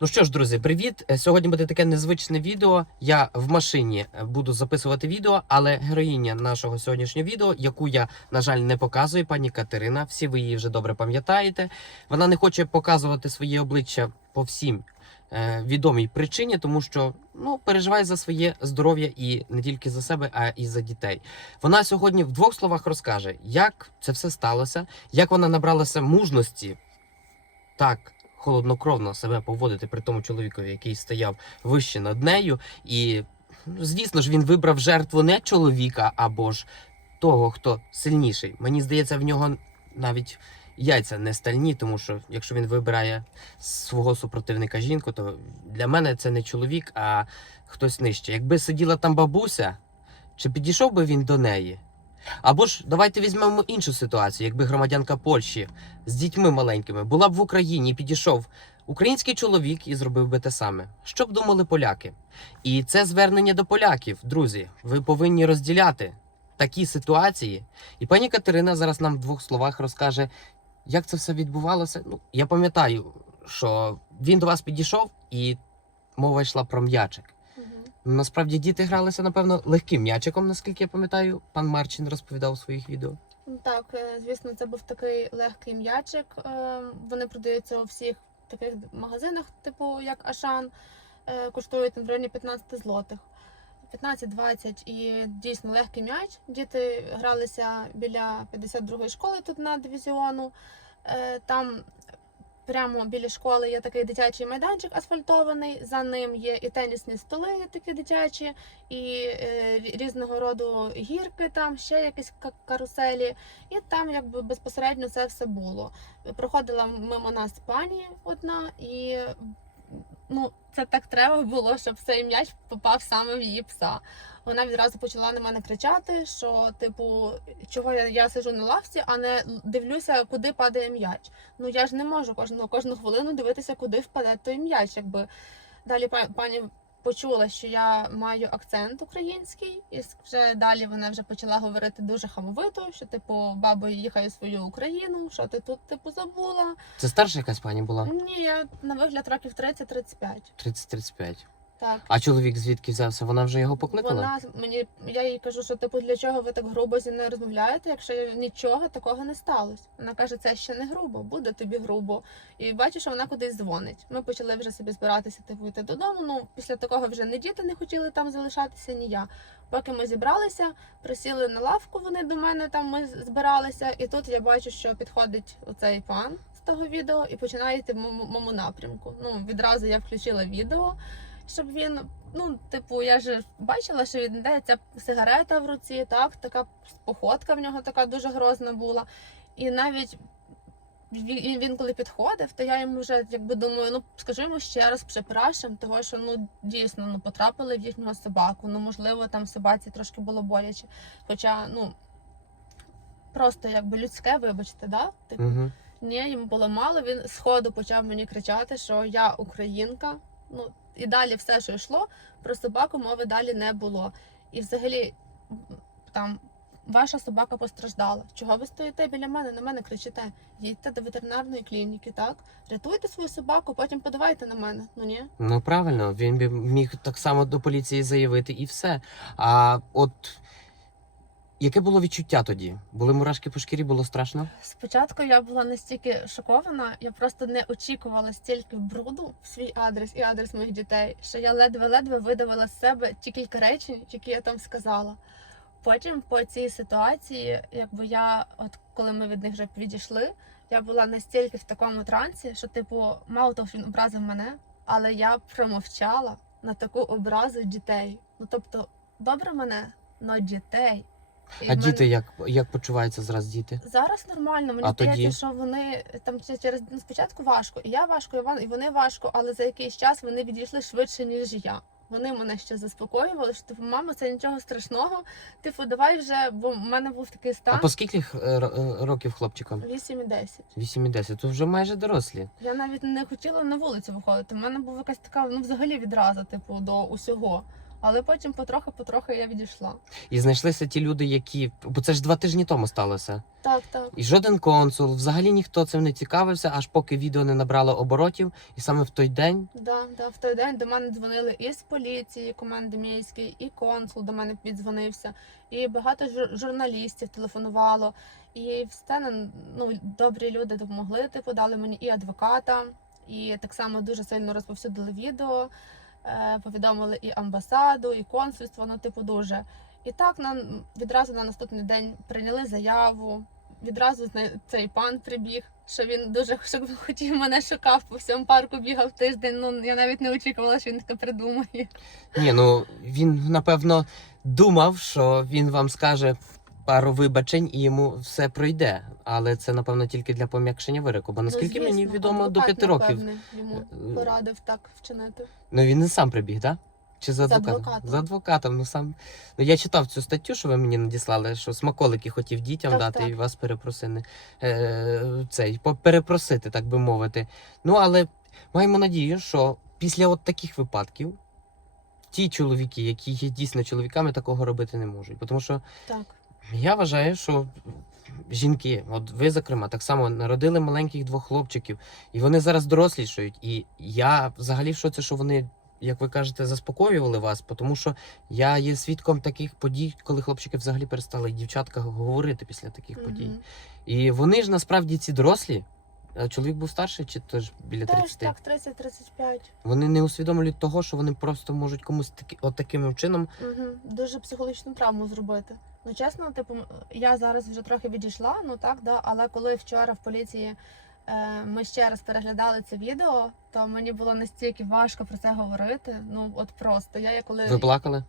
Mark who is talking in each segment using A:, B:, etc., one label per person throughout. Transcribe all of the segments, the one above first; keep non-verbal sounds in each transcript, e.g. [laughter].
A: Ну що ж, друзі, привіт! Е, Сьогодні буде таке незвичне відео. Я в машині е, буду записувати відео, але героїня нашого сьогоднішнього відео, яку я, на жаль, не показую, пані Катерина. Всі ви її вже добре пам'ятаєте. Вона не хоче показувати своє обличчя по всім е, відомій причині, тому що ну переживає за своє здоров'я і не тільки за себе, а і за дітей. Вона сьогодні в двох словах розкаже, як це все сталося, як вона набралася мужності так холоднокровно себе поводити при тому чоловікові, який стояв вище над нею. І, ну, звісно ж, він вибрав жертву не чоловіка або ж того, хто сильніший. Мені здається, в нього навіть яйця не стальні, тому що якщо він вибирає свого супротивника жінку, то для мене це не чоловік, а хтось нижче. Якби сиділа там бабуся, чи підійшов би він до неї? Або ж давайте візьмемо іншу ситуацію, якби громадянка Польщі з дітьми маленькими була б в Україні, і підійшов український чоловік і зробив би те саме. Що б думали поляки? І це звернення до поляків, друзі. Ви повинні розділяти такі ситуації. І пані Катерина зараз нам в двох словах розкаже, як це все відбувалося. Ну, я пам'ятаю, що він до вас підійшов, і мова йшла про м'ячик. Насправді діти гралися, напевно, легким м'ячиком, наскільки я пам'ятаю. Пан Марчин розповідав у своїх відео.
B: Так, е, звісно, це був такий легкий м'ячик. Е, Вони продаються у всіх таких магазинах, типу як Ашан, Е, коштують там в районі 15 злотих. 15-20 і дійсно легкий м'яч. Діти гралися біля 52-ї школи тут на дивізіону. Там прямо біля школи є такий дитячий майданчик асфальтований. За ним є і тенісні столи, такі дитячі, і е, різного роду гірки, там ще якісь каруселі. І там якби безпосередньо це все було. Проходила мимо нас пані одна, і ну, це так треба було, щоб цей м'яч попав саме в її пса. Вона відразу почала на мене кричати, що, типу, чого я, я сижу на лавці, а не дивлюся, куди падає м'яч. Ну я ж не можу кожну, кожну хвилину дивитися, куди впаде той м'яч. Якби далі па- пані почула, що я маю акцент український, і вже далі вона вже почала говорити дуже хамовито, що типу бабо їхаю в свою Україну, що ти тут типу забула.
A: Це старша якась пані була?
B: Ні, я на вигляд років 30-35.
A: 30-35.
B: Так.
A: А чоловік звідки взявся? Вона вже його покликала?
B: Вона мені я їй кажу, що типу для чого ви так грубо зі мною розмовляєте, якщо нічого такого не сталося. Вона каже, це ще не грубо, буде тобі грубо. І бачу, що вона кудись дзвонить. Ми почали вже собі збиратися типу йти додому. Ну після такого вже не діти не хотіли там залишатися, ні я. Поки ми зібралися, присіли на лавку. Вони до мене там ми збиралися, і тут я бачу, що підходить оцей пан з того відео і починає йти в моєму моєму напрямку. Ну відразу я включила відео щоб він, ну, типу, я ж бачила, що він ця сигарета в руці, так, така походка в нього така дуже грозна була. І навіть він, він коли підходив, то я йому вже якби думаю, ну скажи йому ще раз припрашим, того що ну дійсно ну потрапили в їхнього собаку. Ну можливо, там собаці трошки було боляче. Хоча, ну просто якби людське, вибачте, да? Типу,
A: Угу.
B: ні, йому було мало. Він сходу почав мені кричати, що я українка. Ну і далі все, що йшло, про собаку мови далі не було. І взагалі там ваша собака постраждала. Чого ви стоїте біля мене? На мене кричите? Їдьте до ветеринарної клініки, так? Рятуйте свою собаку, потім подавайте на мене. Ну ні.
A: Ну правильно, він би міг так само до поліції заявити і все. А от яке було відчуття тоді? Були мурашки по шкірі, було страшно?
B: Спочатку я була настільки шокована, я просто не очікувала стільки бруду в свій адрес і адрес моїх дітей, що я ледве-ледве видавила з себе ті кілька речень, які я там сказала. Потім по цій ситуації, якби я, от коли ми від них вже відійшли, я була настільки в такому трансі, що, типу, мало того, що він образив мене, але я промовчала на таку образу дітей. Ну тобто, добре мене, но дітей. І
A: А
B: в
A: діти як, як почуваються зараз діти?
B: Зараз нормально. Мені
A: А
B: здається,
A: тоді?
B: що вони там через ну, спочатку важко, і я важко, і вон- і вони важко, але за якийсь час вони відійшли швидше, ніж я. Вони мене ще заспокоювали, що типу, мама, це нічого страшного. Типу, давай вже, бо в мене був такий
A: А
B: стан
A: по скільки х- е, ро- е, років хлопчикам?
B: 8 і 10.
A: 8 і 10, то вже майже дорослі.
B: Я навіть не хотіла на вулицю виходити. У мене була якась така, ну взагалі відраза, типу, до усього. Але потім потрохи-потрохи я відійшла.
A: І знайшлися ті люди, які. Бо це ж два тижні тому сталося.
B: Так, так.
A: І жоден консул, взагалі ніхто цим не цікавився, аж поки відео не набрало оборотів. І саме в той день
B: Да, да, в той день до мене дзвонили і з поліції, команди міської, і консул до мене піддзвонився, і багато жур- журналістів телефонувало. І все ну, добрі люди допомогли, типу, дали мені і адвоката, і так само дуже сильно розповсюдили відео, повідомили і амбасаду, і консульство, ну, типу, дуже. І так на відразу на наступний день прийняли заяву. Відразу цей пан прибіг, що він дуже [laughs] хотів мене шукав по всьому парку, бігав тиждень. Ну я навіть не очікувала, що він таке придумає.
A: ні, ну він напевно думав, що він вам скаже пару вибачень і йому все пройде. Але це напевно тільки для пом'якшення вироку. Бо наскільки
B: Ну,
A: мені відомо, до п'яти років.
B: йому
A: Е,
B: порадив так вчинити.
A: Ну він не сам прибіг, так? Чи за адвокатом?
B: адвокатом.
A: З адвокатом, ну сам. Ну я читав цю статтю, що ви мені надіслали, що смаколики хотів дітям
B: Так,
A: дати
B: так.
A: і вас перепросили. Е, цей, перепросити, так би мовити. Ну, але маємо надію, що після от таких випадків ті чоловіки, які є дійсно чоловіками, такого робити не можуть. Тому що
B: Так.
A: Я вважаю, що жінки, от ви, зокрема, так само народили маленьких двох хлопчиків, і вони зараз дорослішають. І я взагалі в шоці, що вони, як ви кажете, заспокоювали вас, тому що я є свідком таких подій, коли хлопчики взагалі перестали дівчатка говорити після таких подій. І вони ж насправді ці дорослі. А Чоловік був старший, чи теж біля
B: Теж
A: 30?
B: так, 30-35.
A: Вони не усвідомлюють того, що вони просто можуть комусь таки, от таким чином
B: Угу. Дуже психологічну травму зробити. Ну чесно, типу, я зараз вже трохи відійшла, ну так, да. Але коли вчора в поліції е, ми ще раз переглядали це відео, то мені було настільки важко про це говорити. Ну от просто я коли
A: ви плакали.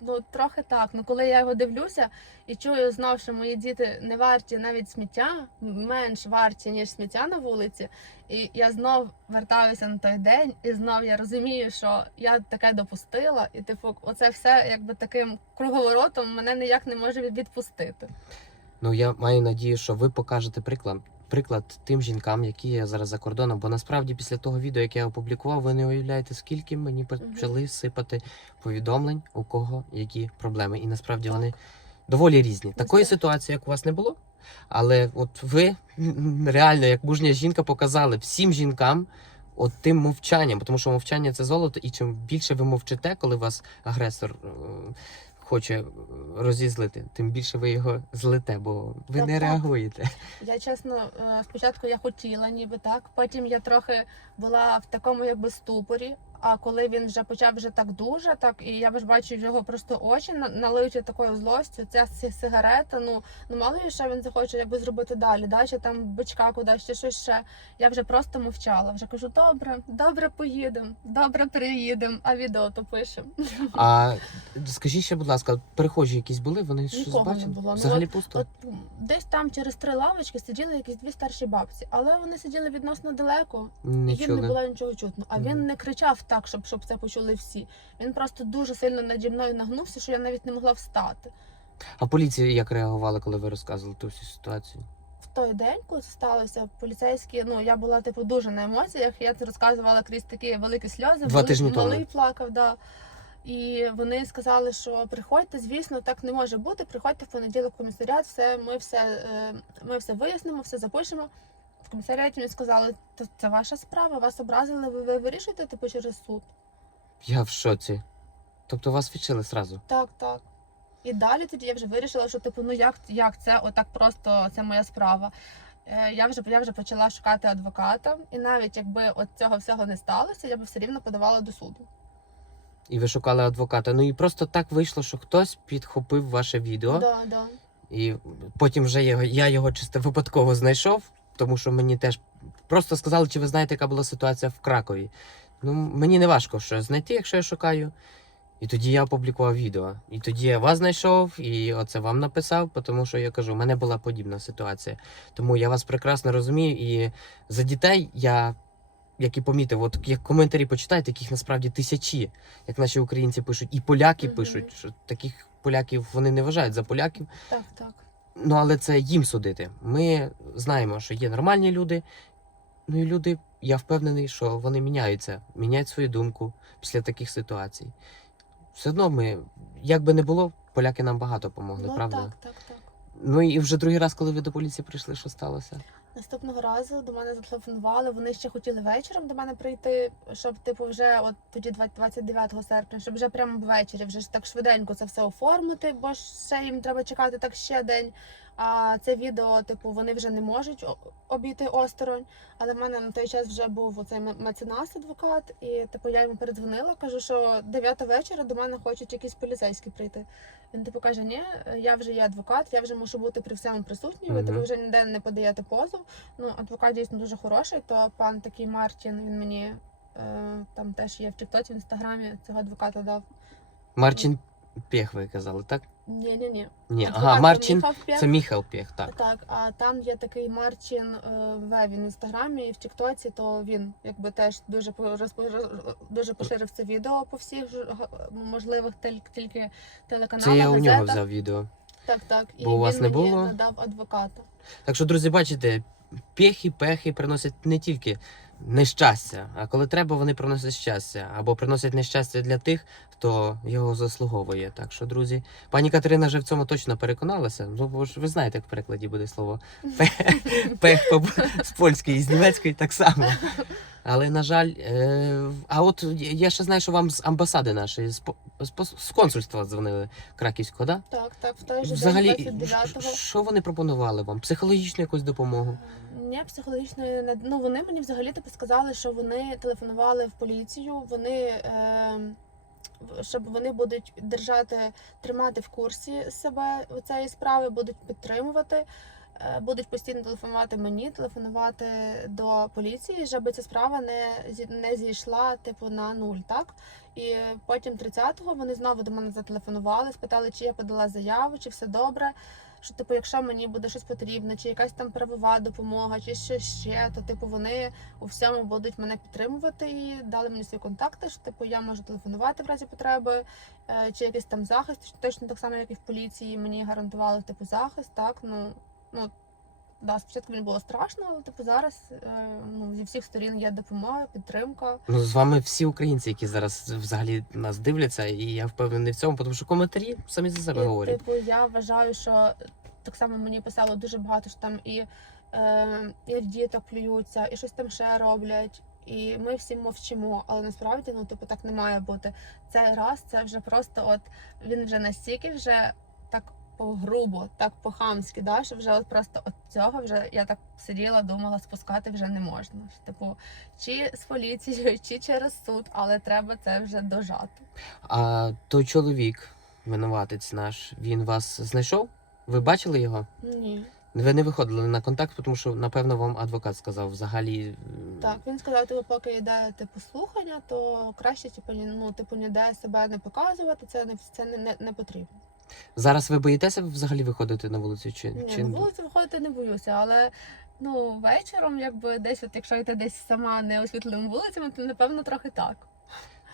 B: Ну, трохи так. Ну, коли я його дивлюся і чую знов, що мої діти не варті навіть сміття, менш варті, ніж сміття на вулиці. І я знов вертаюся на той день, і знов я розумію, що я таке допустила, і типу, оце все якби таким круговоротом мене ніяк не може відпустити.
A: Ну я маю надію, що ви покажете приклад. Приклад тим жінкам, які є зараз за кордоном, бо насправді після того відео, яке я опублікував, ви не уявляєте, скільки мені почали сипати повідомлень, у кого які проблеми. І насправді
B: Так.
A: вони доволі різні. Такої ситуації, як у вас не було. Але от ви [laughs] реально, як мужня жінка, показали всім жінкам от тим мовчанням, тому що мовчання це золото, і чим більше ви мовчите, коли вас агресор е, хоче е, розізлити, тим більше ви його злите, бо ви
B: Так,
A: не
B: так.
A: реагуєте.
B: Я чесно, е, спочатку я хотіла, ніби так. Потім я трохи була в такому якби ступорі. А коли він вже почав вже так дуже, так і я ж бачу його просто очі на- налиті такою злостю. Ця сигарета. Ну ну мало ли що він захоче якби зробити далі, да, чи там бичка кудись, чи щось ще. Я вже просто мовчала. Вже кажу, добре, добре, поїдемо, добре приїдемо, а відео то пишемо.
A: А скажіть ще, будь ласка, перехожі якісь були? Вони щось
B: Нікого не
A: бачили?
B: було. Ну,
A: Взагалі пусто.
B: От десь там через три лавочки сиділи якісь дві старші бабці, але вони сиділи відносно далеко. І їм не було нічого чутно. А
A: Мгм.
B: він не кричав так, щоб, щоб це почули всі. Він просто дуже сильно наді мною нагнувся, що я навіть не могла встати.
A: А поліція як реагувала, коли ви розказували ту всю ситуацію?
B: В той день, коли це сталося, поліцейські, ну я була типу дуже на емоціях. Я це розказувала крізь такі великі сльози.
A: Два
B: Малий-
A: тижні тому.
B: малий плакав, да. І вони сказали, що приходьте, звісно, так не може бути. Приходьте в понеділок в комісаріат, все, ми все, е, ми все вияснимо, все запишемо. Комісаріаті мені сказали, то це ваша справа, вас образили, ви, ви вирішуєте типу через суд.
A: Я в шоці. Тобто вас відчили зразу.
B: Так, так. І далі тоді я вже вирішила, що типу, ну як, як це, отак просто це моя справа. Е, я, вже, я вже почала шукати адвоката, і навіть якби от цього всього не сталося, я би все рівно подавала до суду.
A: І ви шукали адвоката. Ну і просто так вийшло, що хтось підхопив ваше відео,
B: Да, да.
A: і потім вже його, я його чисто випадково знайшов, тому що мені теж просто сказали, чи ви знаєте, яка була ситуація в Кракові. Ну, мені не важко що знайти, якщо я шукаю. І тоді я опублікував відео. І тоді я вас знайшов, і оце вам написав, тому що я кажу, у мене була подібна ситуація. Тому я вас прекрасно розумію. І за дітей я, як і помітив, от як коментарі почитайте, таких насправді тисячі, як наші українці пишуть, і поляки
B: Мгм.
A: пишуть, що таких поляків вони не вважають за поляків.
B: Так, так.
A: Ну, але це їм судити. Ми знаємо, що є нормальні люди. Ну і люди, я впевнений, що вони міняються, міняють свою думку після таких ситуацій. все одно ми, як би не було, поляки нам багато допомогли,
B: ну
A: правда?
B: так, так, так.
A: Ну і вже другий раз, коли ви до поліції прийшли, що сталося?
B: Наступного разу до мене зателефонували. Вони ще хотіли вечором до мене прийти, щоб типу вже от тоді 20 29 серпня, щоб вже прямо ввечері вже ж так швиденько це все оформити, бо ще їм треба чекати так ще день. А це відео, типу, вони вже не можуть обійти осторонь. Але в мене на той час вже був оцей меценас адвокат, і типу я йому передзвонила, кажу, що 9 вечора до мене хочуть якісь поліцейські прийти. Він типу каже: Ні, я вже є адвокат, я вже мушу бути при всьому присутній. Ви
A: Мгм.
B: типу вже ніде не подаєте позов. Ну, адвокат дійсно дуже хороший, то пан такий Мартін, він мені е, там теж є в Тіктоці, в інстаграмі цього адвоката дав.
A: Марчин Пєх, ви казали, так?
B: Ні, ні, ні.
A: Ні, ага, Марчин, це Міхал Пєх, так.
B: Так, а там є такий Марчин е, В, він в інстаграмі і в Тіктоці, то він якби теж дуже дуже поширив це відео по всіх можливих тільки телеканалах.
A: Це я у нього взяв відео.
B: Так, так. І
A: Бо у вас
B: він
A: не
B: мені
A: було?
B: надав адвоката.
A: Так що, друзі, бачите, пєхи, пехи приносять не тільки нещастя, а коли треба, вони приносять щастя. Або приносять нещастя для тих, хто його заслуговує. Так що, друзі, пані Катерина вже в цьому точно переконалася. Ну, бо ж ви знаєте, як в перекладі буде слово пех з польської і з німецької так само. Але, на жаль, е, а от я ще знаю, що вам з амбасади нашої, з, з, з консульства дзвонили краківського, да?
B: Так, так, в той же
A: Взагалі,
B: день 29-го.
A: ш- що вони пропонували вам? Психологічну якусь допомогу?
B: Ні, психологічної не ну вони мені взагалі типу сказали, що вони телефонували в поліцію. Вони е, щоб вони будуть держати, тримати в курсі себе цієї справи, будуть підтримувати. Е, Будуть постійно телефонувати мені, телефонувати до поліції, щоб ця справа не не зійшла типу на нуль, так? І потім 30-го вони знову до мене зателефонували, спитали, чи я подала заяву, чи все добре що типу, якщо мені буде щось потрібно, чи якась там правова допомога, чи що ще, то типу вони у всьому будуть мене підтримувати і дали мені свої контакти, що типу я можу телефонувати в разі потреби, е, чи якийсь там захист, точно так само, як і в поліції, мені гарантували типу захист, так? Ну ну. Да, спочатку мені було страшно, але типу зараз е, ну, зі всіх сторін є допомога, підтримка.
A: Ну, з вами всі українці, які зараз взагалі нас дивляться, і я впевнений в цьому, тому що коментарі самі за себе
B: І,
A: говорять.
B: Типу, я вважаю, що так само мені писало дуже багато, що там і, е, і діток плюються, і щось там ще роблять. І ми всі мовчимо, але насправді ну типу так не має бути. Цей раз це вже просто от він вже настільки вже так по-грубо, так по-хамськи, да, що вже от просто от цього вже я так сиділа, думала, спускати вже не можна. Типу, чи з поліцією, [laughs] чи через суд, але треба це вже дожати.
A: А той чоловік, винуватець наш, він вас знайшов? Ви бачили його?
B: Ні.
A: Ви не виходили на контакт, тому що, напевно, вам адвокат сказав взагалі.
B: Так, він сказав, типу, поки йде типу слухання, то краще, типу, ну, типу, ніде себе не показувати, це не це не, не, не потрібно.
A: Зараз ви боїтеся взагалі виходити на вулицю? Чи,
B: Ні,
A: чи...
B: на вулицю виходити не боюся, але ну вечором, якби десь, от якщо йти десь сама не освітленими вулицями, то напевно трохи так.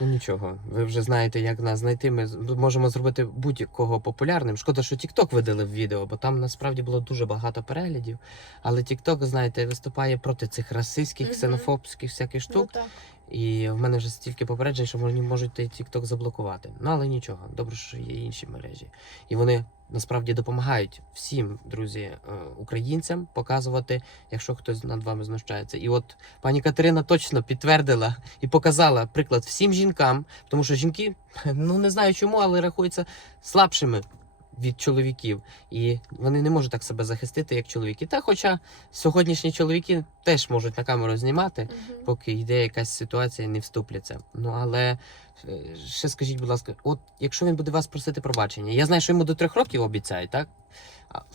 A: Ну нічого, ви вже знаєте, як нас знайти. Ми можемо зробити будь-кого популярним. Шкода, що TikTok видалив відео, бо там насправді було дуже багато переглядів. Але TikTok, знаєте, виступає проти цих расистських, ксенофобських всяких штук.
B: Ну, так.
A: І в мене вже стільки попереджень, що вони можуть TikTok заблокувати. Ну але нічого, добре, що є інші мережі. І вони насправді допомагають всім, друзі, е, українцям показувати, якщо хтось над вами знущається. І от пані Катерина точно підтвердила і показала приклад всім жінкам, тому що жінки, [laughs] ну не знаю чому, але рахуються слабшими. Від чоловіків, і вони не можуть так себе захистити, як чоловіки. Та, хоча сьогоднішні чоловіки теж можуть на камеру знімати,
B: Мгм.
A: поки йде якась ситуація, і не вступляться. Ну але е, ще скажіть, будь ласка, от якщо він буде вас просити пробачення, я знаю, що йому до трьох років обіцяють, так?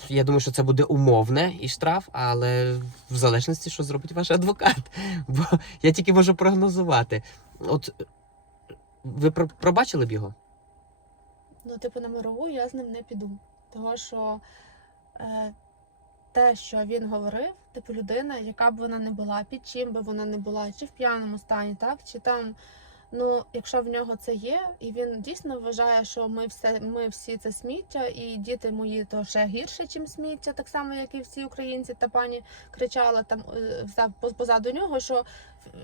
A: Я думаю, що це буде умовне і штраф, але в залежності, що зробить ваш адвокат. [laughs] Бо я тільки можу прогнозувати. От ви пробачили б його?
B: Ну, типу, на мирову я з ним не піду. Тому що е, те, що він говорив, типу, людина, яка б вона не була, під чим би вона не була, чи в п'яному стані, так, чи там. Ну, якщо в нього це є, і він дійсно вважає, що ми все, ми всі це сміття, і діти мої то ще гірше, чим сміття, так само, як і всі українці та пані кричала там е, поз- позаду нього, що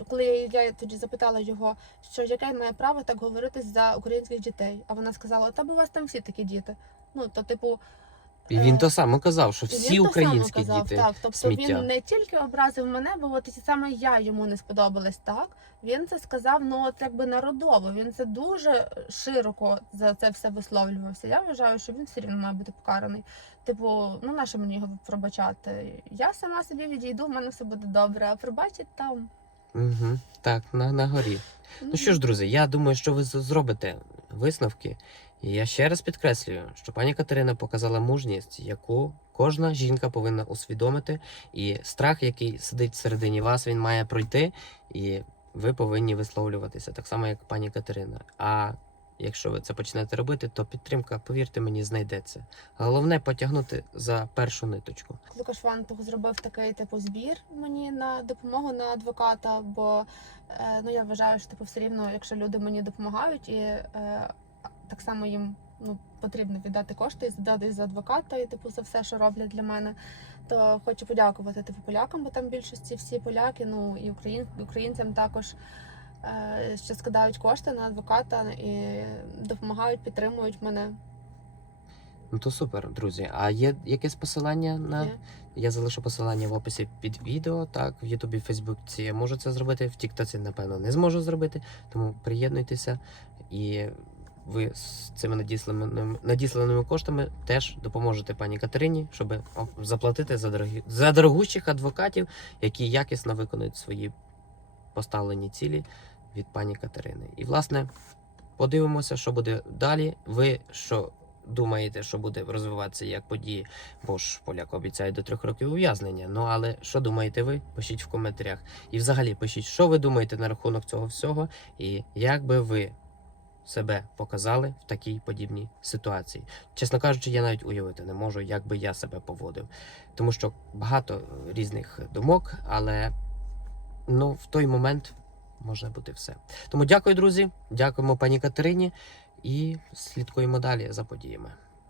B: коли я, тоді запитала його, що яке має право так говорити за українських дітей, а вона сказала: та бо у вас там всі такі діти. Ну то, типу,
A: І він
B: Е,
A: то саме казав, що всі
B: він так
A: українські
B: казав,
A: діти.
B: Так, тобто
A: сміття.
B: він не тільки образив мене, бо от саме я йому не сподобалась, так він це сказав, ну от якби народово. Він це дуже широко за це все висловлювався. Я вважаю, що він все рівно має бути покараний. Типу, ну нащо мені його пробачати? Я сама собі відійду, в мене все буде добре, а пробачить там.
A: Угу. Так, на, на горі. Ну що ж, друзі, я думаю, що ви зробите висновки. І я ще раз підкреслюю, що пані Катерина показала мужність, яку кожна жінка повинна усвідомити. І страх, який сидить всередині вас, він має пройти, і ви повинні висловлюватися, так само, як пані Катерина. А якщо ви це почнете робити, то підтримка, повірте мені, знайдеться. Головне потягнути за першу ниточку.
B: Лукаш Вантух зробив такий типу збір мені на допомогу на адвоката, бо е, ну я вважаю, що типу все рівно, якщо люди мені допомагають, і е, так само їм ну потрібно віддати кошти і здати за адвоката, і типу за все, що роблять для мене. То хочу подякувати типу полякам, бо там більшості всі поляки, ну і україн, українцям також. Е, Що складають кошти на адвоката і допомагають, підтримують мене.
A: Ну то супер, друзі. А є якесь посилання на
B: Є.
A: Я залишу посилання в описі під відео. Так, в Ютубі, Фейсбуці я можу це зробити. В Тіктоці, напевно, не зможу зробити. Тому приєднуйтеся і ви з цими надісланими, надісланими коштами теж допоможете пані Катерині, щоб заплатити за дорогі за дорогущих адвокатів, які якісно виконують свої поставлені цілі від пані Катерини. І власне подивимося, що буде далі. Ви що думаєте, що буде розвиватися як події? Бо ж поляк обіцяє до трьох років ув'язнення. Ну але що думаєте ви? Пишіть в коментарях. І взагалі пишіть, що ви думаєте на рахунок цього всього, і як би ви себе показали в такій подібній ситуації. Чесно кажучи, я навіть уявити не можу, як би я себе поводив. Тому що багато різних думок, але ну, в той момент може бути все. Тому дякую, друзі. Дякуємо пані Катерині і слідкуємо далі за подіями.